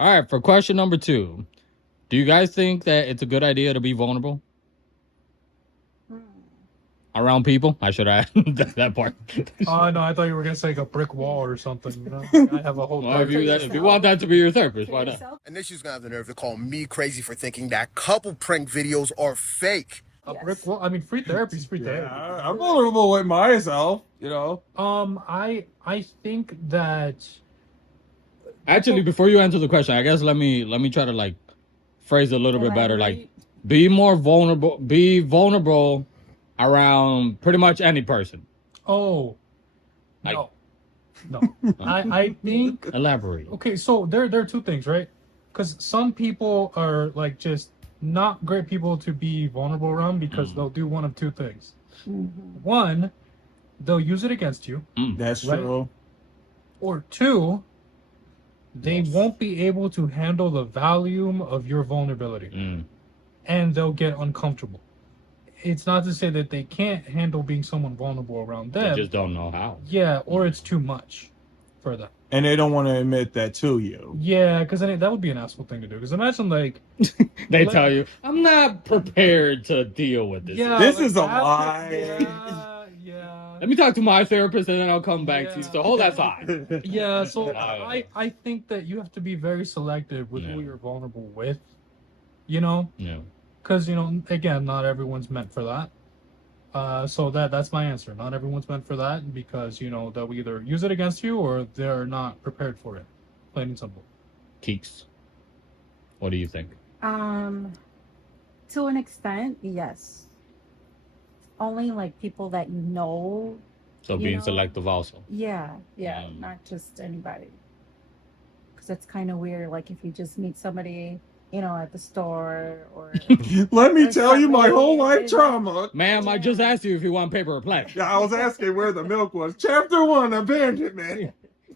All right, for question number 2. Do you guys think that it's a good idea to be vulnerable around people? I should add that part. Oh no, I thought you were gonna say like a brick wall or something. You know, I have a whole. Well, if you therapist. want that to be your therapist, For why not? yourself? And then she's gonna have the nerve to call me crazy for thinking that couple prank videos are fake. A Yes. brick wall. I mean, free therapy is free Yeah, therapy. I'm vulnerable with myself, you know. I think that Actually, before you answer the question, I guess let me try to like phrase it a little bit better. Like, be more vulnerable. Be vulnerable around pretty much any person. oh Like- no, no. I think Elaborate. okay. So there are two things, right? Because some people are like just not great people to be vulnerable around because they'll do one of two things. One, they'll use it against you, That's Right. true. or two, they won't be able to handle the volume of your vulnerability. Mm. And they'll get uncomfortable. It's not to say that they can't handle being someone vulnerable around They them. just don't know how. Yeah, or it's too much for them. And they don't want to admit that to you. Yeah, because that would be an asshole thing to do. Because imagine like, They tell you, I'm not prepared to deal with this. yeah, This like, is a after- lie. Yeah, Let me talk to my therapist and then I'll come back to you. So hold that thought. yeah. So Wow. I think that you have to be very selective with Yeah. who you're vulnerable with. You know, Yeah. because again, not everyone's meant for that. So that's my answer. Not everyone's meant for that because they'll either use it against you or they're not prepared for it. Plain and simple. Keeks. What do you think? To an extent, yes. Only like people that you know. So You being know- selective also. Yeah, Mm. not just anybody. Because it's kind of weird. Like if you just meet somebody, at the store or. Let me Or tell you my whole life something. trauma. Ma'am, I just asked you if you want paper or plastic. Yeah, I was asking where the milk was. Chapter 1, abandonment.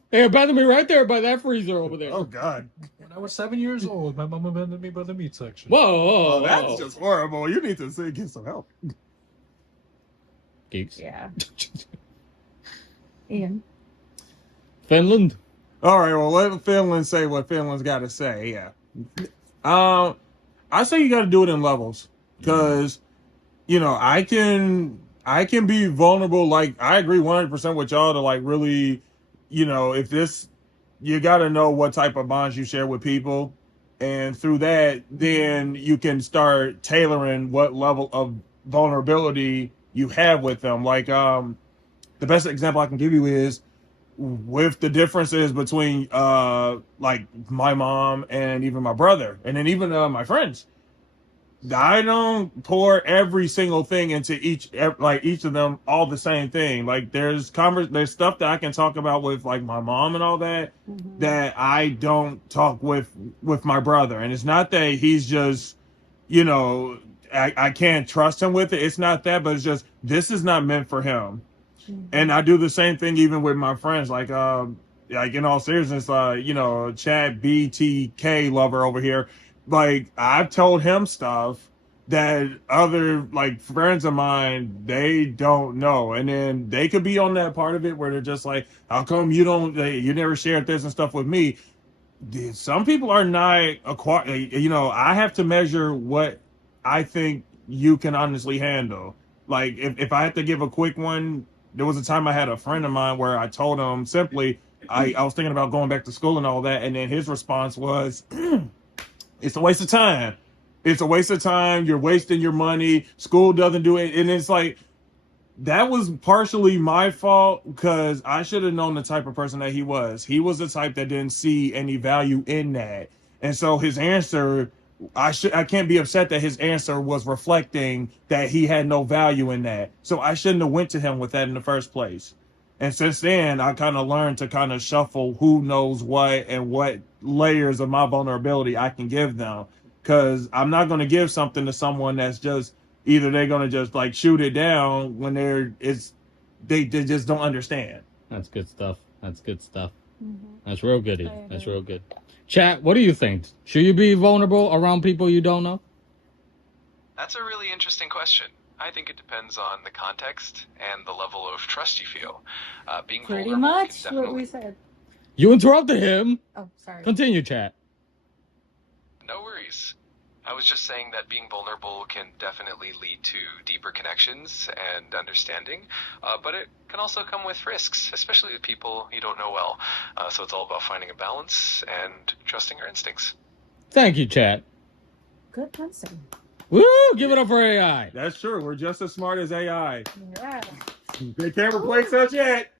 They abandoned me right there by that freezer over there. Oh God. When I was 7 years old, my mom abandoned me by the meat section. Whoa, whoa, Oh, that's whoa. just horrible. You need to get some help. Geeks. Yeah. Ian. Finland. All right, well, let Finland say what Finland's got to say. Yeah. I say you got to do it in levels because, I can be vulnerable. Like, I agree 100% with y'all to like really, if this, you got to know what type of bonds you share with people. And through that, then you can start tailoring what level of vulnerability you have with them. Like, the best example I can give you is with the differences between like my mom and even my brother and then even my friends. I don't pour every single thing into each of them all the same thing. Like there's stuff that I can talk about with like my mom and all that that I don't talk with my brother. And it's not that he's just I can't trust him with it. It's not that, but it's just this is not meant for him. And I do the same thing even with my friends. Like in all seriousness, Chad BTK lover over here. Like I've told him stuff that other like friends of mine they don't know, and then they could be on that part of it where they're just like, "How come you never shared this and stuff with me?" Some people are not I have to measure what I think you can honestly handle. Like if I had to give a quick one. There was a time I had a friend of mine where I told him simply, I was thinking about going back to school and all that. And then his response was, it's a waste of time. It's a waste of time. You're wasting your money. School doesn't do it. And it's like, that was partially my fault because I should have known the type of person that he was. He was the type that didn't see any value in that. And so his answer, I can't be upset that his answer was reflecting that he had no value in that. So I shouldn't have went to him with that in the first place. And since then, I kind of learned to kind of shuffle who knows what and what layers of my vulnerability I can give them. Because I'm not going to give something to someone that's just either they're going to just like shoot it down when they just don't understand. That's good stuff. That's good stuff. Mm-hmm. That's real good. I Ian. That's agree. real good. Chat, what do you think? Should you be vulnerable around people you don't know? That's a really interesting question. I think it depends on the context and the level of trust you feel. Being Pretty vulnerable much can what definitely. we said. You interrupted him. Oh, sorry. Continue, chat. boundaries. I was just saying that being vulnerable can definitely lead to deeper connections and understanding, but it can also come with risks, especially with people you don't know well. So it's all about finding a balance and trusting our instincts. Thank you, chat. Good answer. Woo! Give it up for AI. That's true. We're just as smart as AI. Yeah. They can't replace us yet.